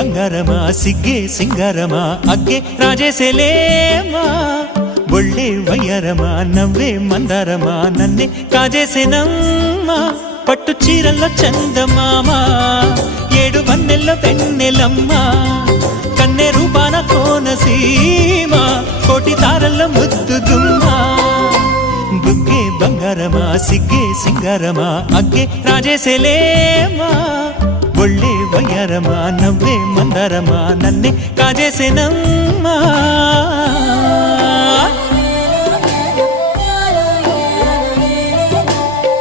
ಬಂಗಾರಮ ಸಿಗ್ಗೆ ಸಿಂಗಾರಮ ಅಗ್ಗೆ ರಾಜೇಸೆಲೇಮಾ ಒಳ್ಳೆ వయ్యారమ నవ్వే మందారమ నన్నే కాజేసేనమ్మ పట్టు చీరల్లో చందమామ ఏడు వన్నెల్లో వెన్నెలమ్మ కన్నె రూపాన కోనసీమ కోటి తారల్లో ముద్దు గుమ్మ బుగ్గే బంగారమ సిగ్గే సింగారమ అగ్గే రాజేసెలేమా ఒళ్ళే వయ్యారమ నవ్వే మందారమ నన్నే కాజేసేనమ్మ